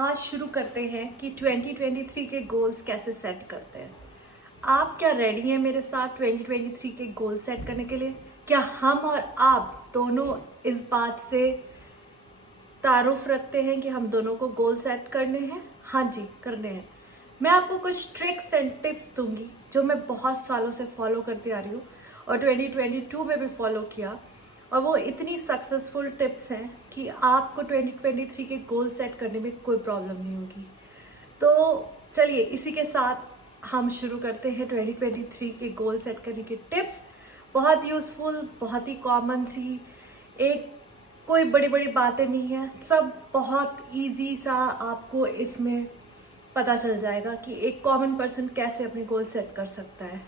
आज शुरू करते हैं कि 2023 के गोल्स कैसे सेट करते हैं। आप क्या रेडी हैं मेरे साथ 2023 के गोल सेट करने के लिए? क्या हम और आप दोनों इस बात से तारुफ रखते हैं कि हम दोनों को गोल सेट करने हैं? हाँ जी, करने हैं। मैं आपको कुछ ट्रिक्स एंड टिप्स दूंगी जो मैं बहुत सालों से फॉलो करती आ रही हूँ और 2022 में भी फॉलो किया, और वो इतनी सक्सेसफुल टिप्स हैं कि आपको 2023 के गोल सेट करने में कोई प्रॉब्लम नहीं होगी। तो चलिए इसी के साथ हम शुरू करते हैं 2023 के गोल सेट करने की टिप्स। बहुत यूज़फुल, बहुत ही कॉमन सी, एक कोई बड़ी बड़ी बातें नहीं है, सब बहुत इजी सा आपको इसमें पता चल जाएगा कि एक कॉमन पर्सन कैसे अपने गोल सेट कर सकता है।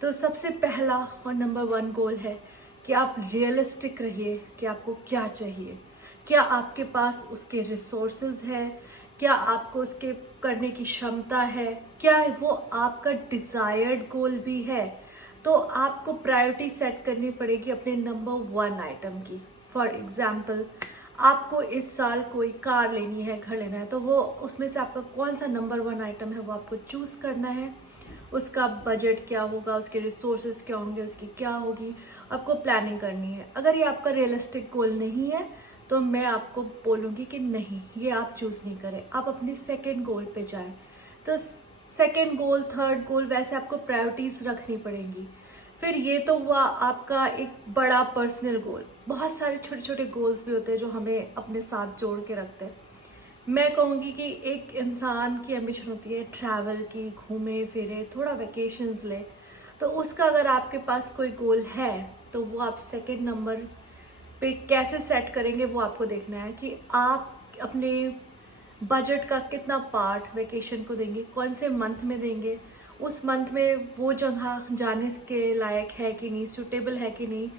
तो सबसे पहला और नंबर 1 गोल है कि आप रियलिस्टिक रहिए कि आपको क्या चाहिए। क्या आपके पास उसके रिसोर्सेज है? क्या आपको उसके करने की क्षमता है? क्या वो आपका डिज़ायर्ड गोल भी है? तो आपको प्रायोरिटी सेट करनी पड़ेगी अपने नंबर 1 आइटम की। फॉर एग्जाम्पल, आपको इस साल कोई कार लेनी है, घर लेना है, तो वो उसमें से आपका कौन सा नंबर 1 आइटम है वो आपको चूज़ करना है। उसका बजट क्या होगा, उसके रिसोर्सेज क्या होंगे, उसकी क्या होगी, आपको प्लानिंग करनी है। अगर ये आपका रियलिस्टिक गोल नहीं है तो मैं आपको बोलूँगी कि नहीं, ये आप चूज़ नहीं करें, आप अपने सेकंड गोल पे जाएं। तो सेकंड गोल, थर्ड गोल, वैसे आपको प्रायोरिटीज़ रखनी पड़ेंगी। फिर ये तो हुआ आपका एक बड़ा पर्सनल गोल। बहुत सारे छोटे छोटे गोल्स भी होते हैं जो हमें अपने साथ जोड़ के रखते हैं। मैं कहूँगी कि एक इंसान की एम्बिशन होती है ट्रैवल की, घूमे फिरे, थोड़ा वेकेशंस ले। तो उसका अगर आपके पास कोई गोल है तो वो आप सेकंड नंबर पे कैसे सेट करेंगे वो आपको देखना है कि आप अपने बजट का कितना पार्ट वेकेशन को देंगे, कौन से मंथ में देंगे, उस मंथ में वो जगह जाने के लायक है कि नहीं, सूटेबल है कि नहीं,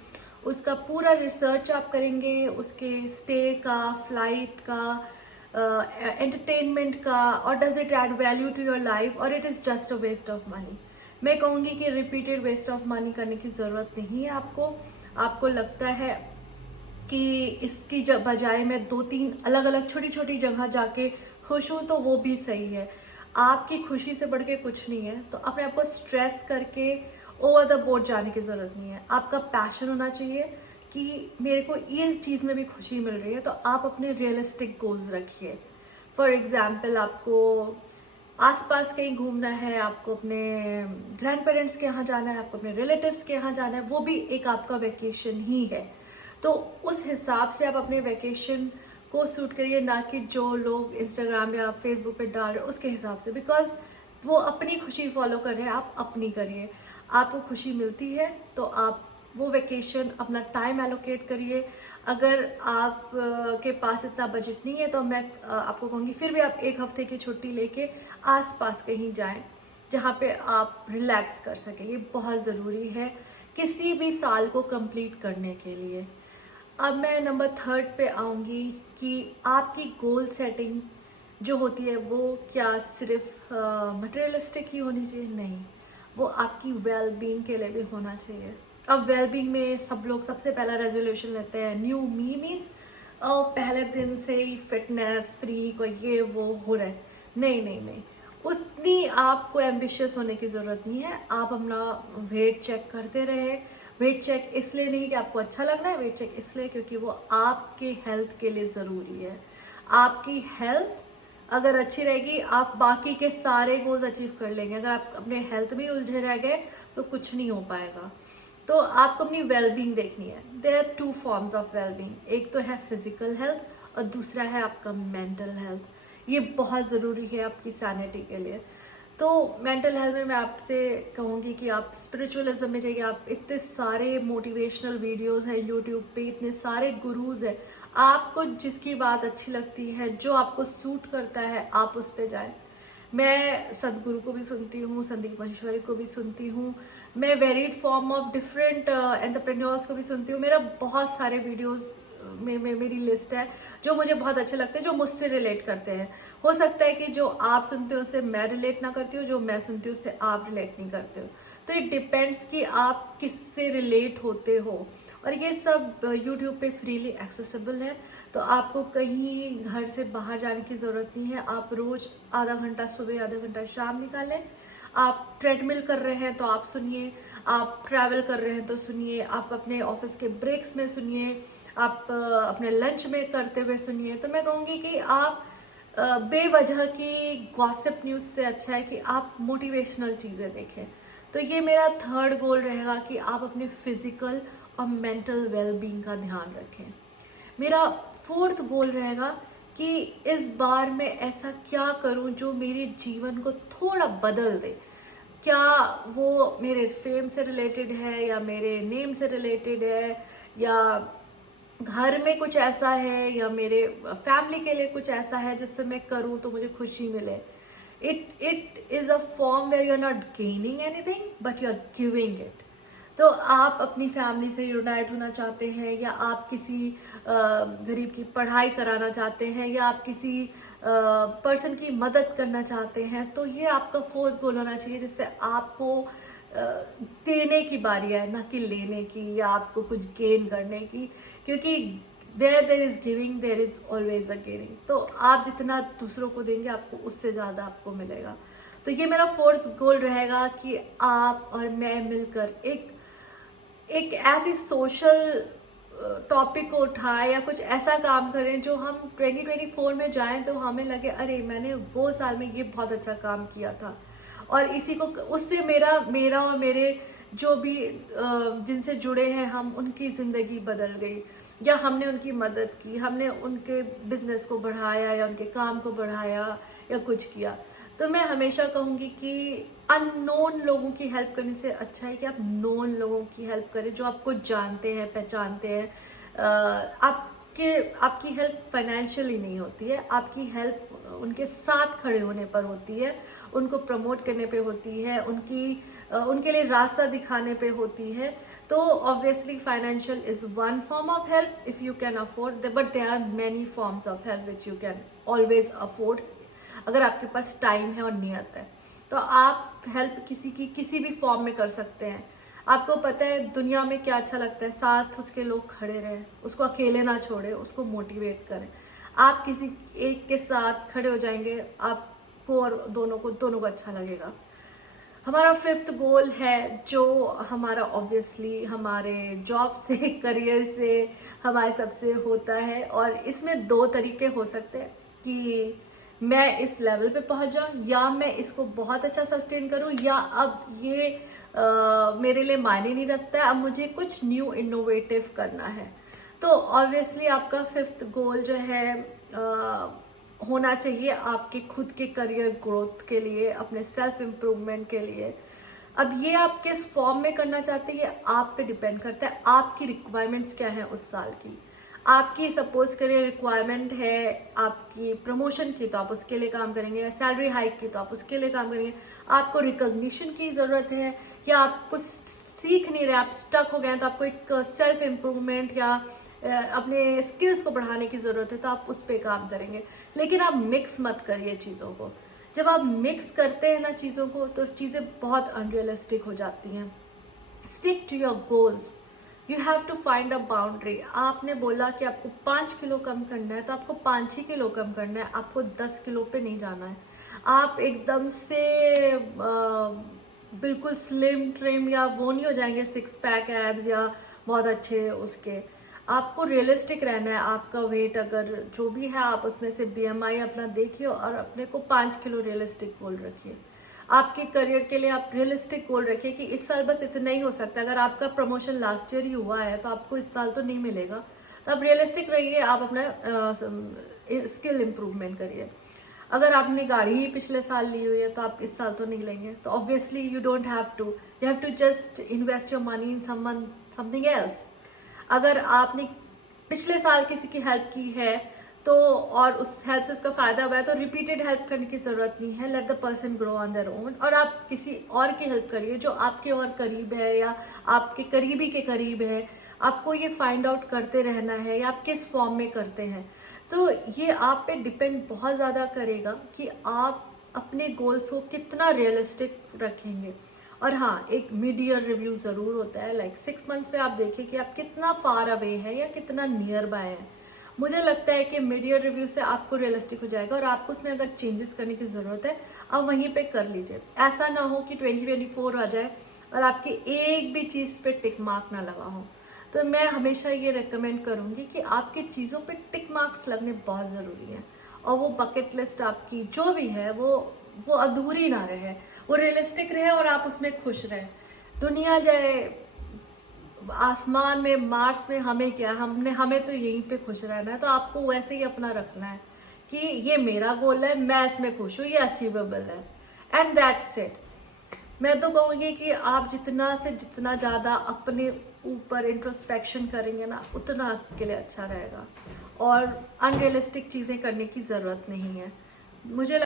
उसका पूरा रिसर्च आप करेंगे, उसके स्टे का, फ्लाइट का, एंटरटेनमेंट का, और does it add value to your life और it is just a waste of money. मैं कहूँगी कि रिपीटेड वेस्ट ऑफ मनी करने की ज़रूरत नहीं है आपको। आपको लगता है कि इसकी बजाय मैं 2-3 अलग अलग छोटी छोटी जगह जाके खुश हूँ तो वो भी सही है। आपकी खुशी से बढ़ के कुछ नहीं है, तो अपने आप को स्ट्रेस करके ओवर द बोर्ड जाने की ज़रूरत नहीं है। आपका पैशन होना चाहिए कि मेरे को ये चीज़ में भी खुशी मिल रही है, तो आप अपने रियलिस्टिक गोल्स रखिए। फॉर एग्जाम्पल, आपको आसपास कहीं घूमना है, आपको अपने ग्रैंड पेरेंट्स के यहाँ जाना है, आपको अपने रिलेटिव्स के यहाँ जाना है, वो भी एक आपका वेकेशन ही है। तो उस हिसाब से आप अपने वेकेशन को सूट करिए, ना कि जो लोग इंस्टाग्राम या फेसबुक पे डाल रहे हैं उसके हिसाब से, बिकॉज वो अपनी खुशी फॉलो कर रहे हैं, आप अपनी करिए। आपको खुशी मिलती है तो आप वो वेकेशन अपना टाइम एलोकेट करिए। अगर आप के पास इतना बजट नहीं है तो मैं आपको कहूँगी फिर भी आप 1 हफ्ते की छुट्टी लेके आसपास कहीं जाएं जहाँ पे आप रिलैक्स कर सकें। ये बहुत ज़रूरी है किसी भी साल को कंप्लीट करने के लिए। अब मैं नंबर 3 पे आऊँगी कि आपकी गोल सेटिंग जो होती है वो क्या सिर्फ मटेरियलिस्टिक ही होनी चाहिए? नहीं, वो आपकी वेल बीइंग के लिए भी होना चाहिए। अब वेल बीइंग में सब लोग सबसे पहला रेजोल्यूशन लेते हैं, न्यू मी मीन्स पहले दिन से ही फिटनेस फ्रीक और ये वो हो रहा है। नहीं नहीं नहीं, उतनी आपको एम्बिशियस होने की ज़रूरत नहीं है। आप अपना वेट चेक करते रहे। वेट चेक इसलिए नहीं कि आपको अच्छा लगना है, वेट चेक इसलिए क्योंकि वो आपके हेल्थ के लिए ज़रूरी है। आपकी हेल्थ अगर अच्छी रहेगी आप बाकी के सारे गोल्स अचीव कर लेंगे। अगर आप अपने हेल्थ में उलझे रह गए तो कुछ नहीं हो पाएगा। तो आपको अपनी वेलबींग देखनी है। There are 2 forms of wellbeing, एक तो है फिजिकल हेल्थ और दूसरा है आपका मेंटल हेल्थ। ये बहुत ज़रूरी है आपकी सैनिटी के लिए। तो मेंटल हेल्थ में मैं आपसे कहूँगी कि आप स्पिरिचुअलिज्म में जाइए। आप इतने सारे मोटिवेशनल वीडियोस हैं यूट्यूब पे, इतने सारे गुरुज हैं, आपको जिसकी बात अच्छी लगती है, जो आपको सूट करता है, आप उस पर जाएं। मैं सदगुरु को भी सुनती हूँ, संदीप महेश्वरी को भी सुनती हूँ, मैं varied form of different entrepreneurs को भी सुनती हूँ। मेरा बहुत सारे वीडियोस में मेरी लिस्ट है जो मुझे बहुत अच्छे लगते हैं, जो मुझसे रिलेट करते हैं। हो सकता है कि जो आप सुनते हो उससे मैं रिलेट ना करती हूँ, जो मैं सुनती हूँ उससे आप रिलेट नहीं करते हो। तो इट डिपेंड्स कि आप किससे रिलेट होते हो। और ये सब यूट्यूब पे फ्रीली एक्सेसिबल है। तो आपको कहीं घर से बाहर जाने की ज़रूरत नहीं है। आप रोज़ आधा घंटा सुबह, आधा घंटा शाम निकालें। आप ट्रेडमिल कर रहे हैं तो आप सुनिए, आप ट्रैवल कर रहे हैं तो सुनिए, आप अपने ऑफिस के ब्रेक्स में सुनिए, आप अपने लंच में करते हुए सुनिए। तो मैं कहूँगी कि आप बेवजह की गॉसिप न्यूज़ से अच्छा है कि आप मोटिवेशनल चीज़ें देखें। तो ये मेरा थर्ड गोल रहेगा कि आप अपने फिजिकल और मेंटल वेलबींग का ध्यान रखें। मेरा फोर्थ गोल रहेगा कि इस बार मैं ऐसा क्या करूं जो मेरे जीवन को थोड़ा बदल दे। क्या वो मेरे फेम से रिलेटेड है, या मेरे नेम से रिलेटेड है, या घर में कुछ ऐसा है, या मेरे फैमिली के लिए कुछ ऐसा है जिससे मैं करूं तो मुझे खुशी मिले। It is a form where you are not gaining anything but you are giving it. तो आप अपनी फैमिली से यूनाइट होना चाहते हैं, या आप किसी गरीब की पढ़ाई कराना चाहते हैं, या आप किसी पर्सन की मदद करना चाहते हैं, तो ये आपका फोर्थ गोल होना चाहिए, जिससे आपको देने की बारी है, ना कि लेने की या आपको कुछ गेन करने की। क्योंकि where there is giving there is always a gaining. तो आप जितना दूसरों को देंगे आपको उससे ज़्यादा आपको मिलेगा। तो ये मेरा फोर्थ गोल रहेगा कि आप और मैं मिलकर एक ऐसी सोशल टॉपिक को उठाएं, या कुछ ऐसा काम करें जो हम 2024 में जाएं तो हमें लगे अरे मैंने वो साल में ये बहुत अच्छा काम किया था, और इसी को उससे मेरा और मेरे जो भी जिनसे जुड़े हैं हम, उनकी ज़िंदगी बदल गई, या हमने उनकी मदद की, हमने उनके बिजनेस को बढ़ाया, या उनके काम को बढ़ाया, या कुछ किया। तो मैं हमेशा कहूँगी कि अननोन लोगों की हेल्प करने से अच्छा है कि आप नोन लोगों की हेल्प करें, जो आपको जानते हैं, पहचानते हैं। आपकी हेल्प फाइनेंशियली नहीं होती है, आपकी हेल्प उनके साथ खड़े होने पर होती है, उनको प्रमोट करने पे होती है, उनके लिए रास्ता दिखाने पे होती है। तो obviously financial is one form of help if you can afford, but there are many forms of help which you can always afford, अगर आपके पास टाइम है और नियत है। तो आप हेल्प किसी की किसी भी फॉर्म में कर सकते हैं। आपको पता है दुनिया में क्या अच्छा लगता है, साथ उसके लोग खड़े रहें, उसको अकेले ना छोड़े, उसको मोटिवेट करें। आप किसी एक के साथ खड़े हो जाएंगे, आपको और दोनों को अच्छा लगेगा। हमारा फिफ्थ गोल है जो हमारा ऑब्वियसली हमारे जॉब से, करियर से, हमारे सबसे होता है, और इसमें दो तरीके हो सकते हैं कि मैं इस लेवल पे पहुंच जाऊं, या मैं इसको बहुत अच्छा सस्टेन करूं, या अब ये मेरे लिए मायने नहीं रखता है, अब मुझे कुछ न्यू इनोवेटिव करना है। तो ऑब्वियसली आपका फिफ्थ गोल जो है होना चाहिए आपके खुद के करियर ग्रोथ के लिए, अपने सेल्फ इम्प्रूवमेंट के लिए। अब ये आप किस फॉर्म में करना चाहते हैं ये आप पे डिपेंड करता है, आपकी रिक्वायरमेंट्स क्या है उस साल की। आपकी सपोज करिए रिक्वायरमेंट है आपकी प्रमोशन की, तो आप उसके लिए काम करेंगे, सैलरी हाइक की तो आप उसके लिए काम करेंगे। आपको रिकॉग्निशन की ज़रूरत है, या आप कुछ सीख नहीं रहे, आप स्टक हो गए हैं, तो आपको एक सेल्फ इम्प्रूवमेंट या अपने स्किल्स को बढ़ाने की ज़रूरत है, तो आप उस पर काम करेंगे। लेकिन आप मिक्स मत करिए चीज़ों को। जब आप मिक्स करते हैं ना चीज़ों को, तो चीज़ें बहुत अनरियलिस्टिक हो जाती हैं। Stick to your goals, you have to find a boundary. आपने बोला कि आपको 5 किलो कम करना है, तो आपको 5 ही किलो कम करना है, आपको 10 किलो पे नहीं जाना है। आप एकदम से बिल्कुल स्लिम ट्रिम या वो नहीं हो जाएंगे, सिक्स पैक एब्स या बहुत अच्छे उसके। आपको रियलिस्टिक रहना है। आपका वेट अगर जो भी है, आप उसमें से BMI अपना देखिए और अपने को 5 किलो रियलिस्टिक गोल रखिए। आपके करियर के लिए आप रियलिस्टिक गोल रखिए कि इस साल बस इतना ही हो सकता है। अगर आपका प्रमोशन लास्ट ईयर ही हुआ है तो आपको इस साल तो नहीं मिलेगा, तो आप रियलिस्टिक रहिए, आप अपना स्किल इम्प्रूवमेंट करिए। अगर आपने गाड़ी ही पिछले साल ली हुई है तो आप इस साल तो नहीं लेंगे, तो obviously you don't have to, you have to just invest your money in something else. अगर आपने पिछले साल किसी की हेल्प की है तो, और उस हेल्प से उसका फायदा हुआ है, तो रिपीटेड हेल्प करने की जरूरत नहीं है। Let the person grow on their own, और आप किसी और की हेल्प करिए जो आपके और करीब है, या आपके करीबी के करीब है। आपको ये फाइंड आउट करते रहना है, या आप किस फॉर्म में करते हैं। तो ये आप पे डिपेंड बहुत ज़्यादा करेगा कि आप अपने गोल्स को कितना रियलिस्टिक रखेंगे। और हाँ, एक मिड ईयर रिव्यू ज़रूर होता है, लाइक 6 मंथ्स में आप देखें कि आप कितना फार अवे है या कितना नियर बाय है। मुझे लगता है कि मिड ईयर रिव्यू से आपको रियलिस्टिक हो जाएगा और आपको उसमें अगर चेंजेस करने की ज़रूरत है आप वहीं पे कर लीजिए। ऐसा ना हो कि 2024 आ जाए और आपकी एक भी चीज़ पे टिक मार्क ना लगा हो। तो मैं हमेशा ये रेकमेंड करूँगी कि आपकी चीज़ों पे टिक मार्क्स लगने बहुत ज़रूरी हैं और वो बकेट लिस्ट आपकी जो भी है वो अधूरी ना रहे, वो रियलिस्टिक रहे और आप उसमें खुश रहें। दुनिया जाए आसमान में, मार्स में, हमें क्या, हमें तो यहीं पे खुश रहना है। तो आपको वैसे ही अपना रखना है कि ये मेरा गोल है, मैं इसमें खुश हूँ, ये अचीवेबल है, एंड दैट्स इट। मैं तो कहूँगी कि आप जितना से जितना ज़्यादा अपने ऊपर इंट्रोस्पेक्शन करेंगे ना, उतना आपके लिए अच्छा रहेगा और अनरियलिस्टिक चीज़ें करने की ज़रूरत नहीं है। मुझे